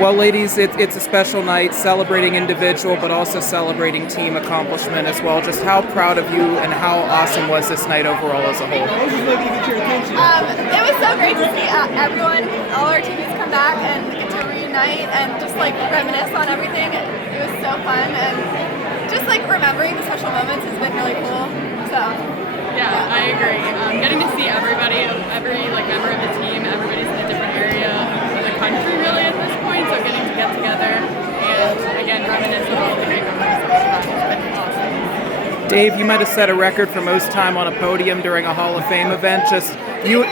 Well, ladies, it's a special night celebrating individual, but also celebrating team accomplishment as well. Just how proud of you and how awesome was this night overall as a whole? It was so great to see everyone, all our teammates come back and get to reunite and just like reminisce on everything. It was so fun, and just like remembering the special moments has been really cool. So yeah, I agree. Getting to see everybody, every like member of the team, everybody's in a different area of the country really at this point. So getting to get together and again reminisce on all the great memories that we had has been awesome. Dave, you might have set a record for most time on a podium during a Hall of Fame event. Just you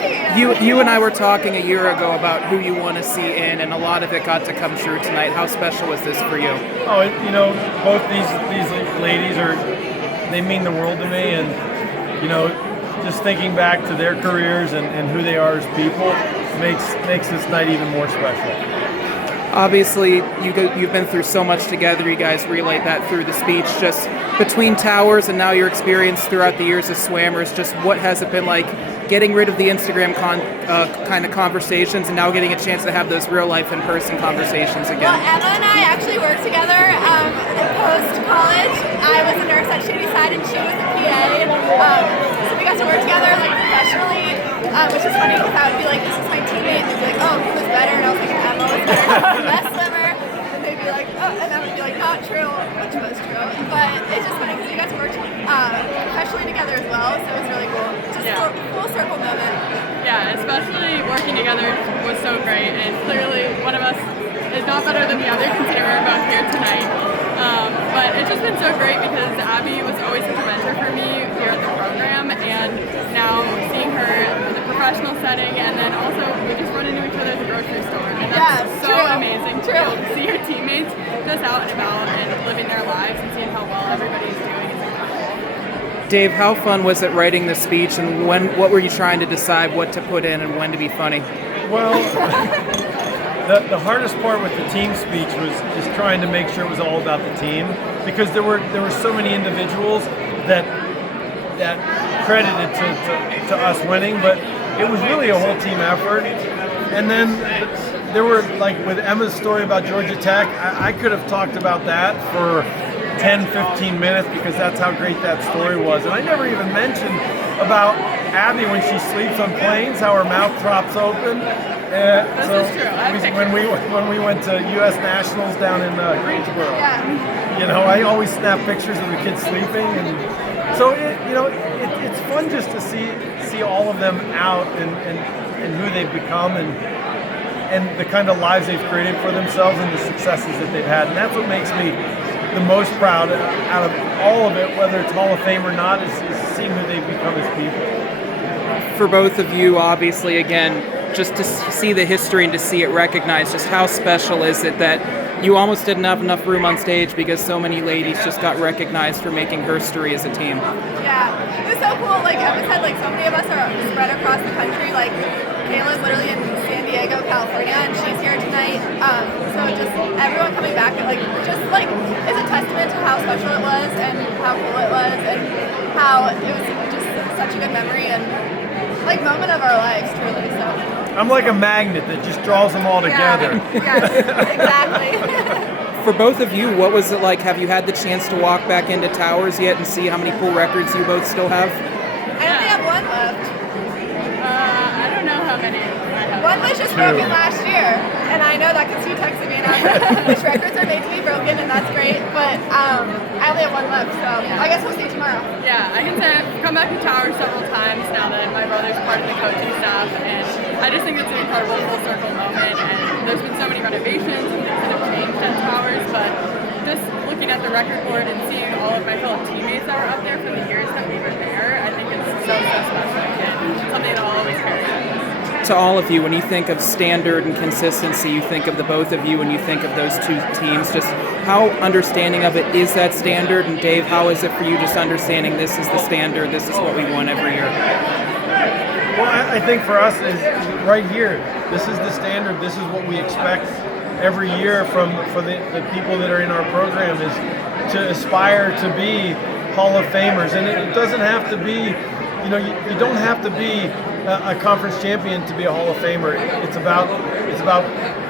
and I were talking a year ago about who you want to see in, and a lot of it got to come true tonight. How special was this for you? Oh, both these ladies they mean the world to me, and just thinking back to their careers and who they are as people makes this night even more special. Obviously, you've been through so much together. You guys relayed that through the speech. Just between Towers and now your experience throughout the years as swammers, just what has it been like getting rid of the Instagram kind of conversations and now getting a chance to have those real-life in-person conversations again? Well, Emma and I actually worked together post-college. I was a nurse at Shady Side and she was a PA. So we got to work together like professionally, which is funny because I would be like, this is my teammate, and they'd be like, oh, who was better? And I was like, Emma was better. I was the best swimmer. And they'd be like, oh, and that would be like, not true, which was true. But it's just funny because we got to work professionally together as well, so it was really cool. Just a full circle moment. Yeah, especially working together was so great, and clearly one of us is not better than the other considering we're both here tonight. But it's just been so great because Abby was always such a mentor for me here at the program, and now seeing her in the professional setting, and then also we just run into each other at the grocery store, and that's so amazing to be able to see your teammates just out and about and living their lives and seeing how well everybody's doing is incredible. Dave, how fun was it writing the speech, and what were you trying to decide what to put in and when to be funny? Well, the hardest part with the team speech was just trying to make sure it was all about the team, because there were so many individuals that credited to us winning, but it was really a whole team effort. And then there were, like with Emma's story about Georgia Tech, I could have talked about that for 10, 15 minutes because that's how great that story was. And I never even mentioned about Abby when she sleeps on planes, how her mouth drops open. This is true. When we went to U.S. Nationals down in Greensboro, I always snap pictures of the kids sleeping, and so it's fun just to see all of them out and who they've become and the kind of lives they've created for themselves and the successes that they've had, and that's what makes me the most proud out of all of it, whether it's Hall of Fame or not, is seeing who they've become as people. For both of you, obviously, again, just to see the history and to see it recognized, just how special is it that you almost didn't have enough room on stage because so many ladies just got recognized for making history as a team? Yeah, it was so cool. Like Emma said, like so many of us are spread across the country. Like Kayla's literally in San Diego, California, and she's here tonight. So just everyone coming back, it's a testament to how special it was and how cool it was and how it was just such a good memory and like moment of our lives, truly. So I'm like a magnet that just draws them all together. Yes, exactly. For both of you, what was it like? Have you had the chance to walk back into Towers yet and see how many pool records you both still have? I only have one left. I don't know how many I have. One was just broken last year, and I know that because you texted me, and which records are made to be broken, and that's great, but I only have one left, so I guess we'll see you tomorrow. Yeah, I can say I've come back to Towers several times now that my brother's part of the coaching staff, and I just think it's an incredible full circle moment, and there's been so many renovations and things that have changed at Towers, but just looking at the record board and seeing all of my fellow teammates that were up there for the years that we were there, I think it's so special and something that I'll always carry with us. To all of you, when you think of standard and consistency, you think of the both of you and you think of those two teams. Just how understanding of it is that standard? And Dave, how is it for you just understanding this is the standard, this is what we want every year? Well, I think for us is right here, this is the standard, this is what we expect every year for the people that are in our program, is to aspire to be Hall of Famers. And it doesn't have to be, you don't have to be a conference champion to be a Hall of Famer. It's about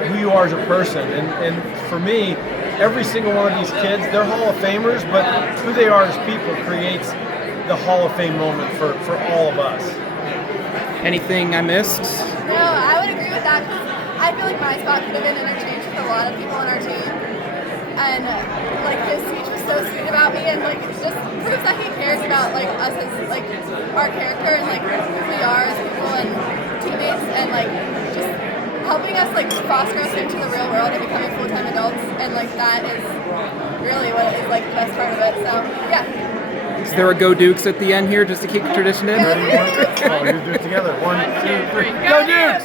who you are as a person. And for me, every single one of these kids, they're Hall of Famers, but who they are as people creates the Hall of Fame moment for all of us. Anything I missed? No, I would agree with that because I feel like my spot could have been interchanged with a lot of people on our team. And like his speech was so sweet about me, and like it just proves that he cares about like us as like our character and like who we are as people and teammates, and like just helping us like foster us into the real world and becoming full-time adults. And like that is really what is like the best part of it. So yeah. Is there a Go Dukes at the end here just to keep the tradition in? Oh, we're gonna do it together. 1, 2, 3. Go Dukes!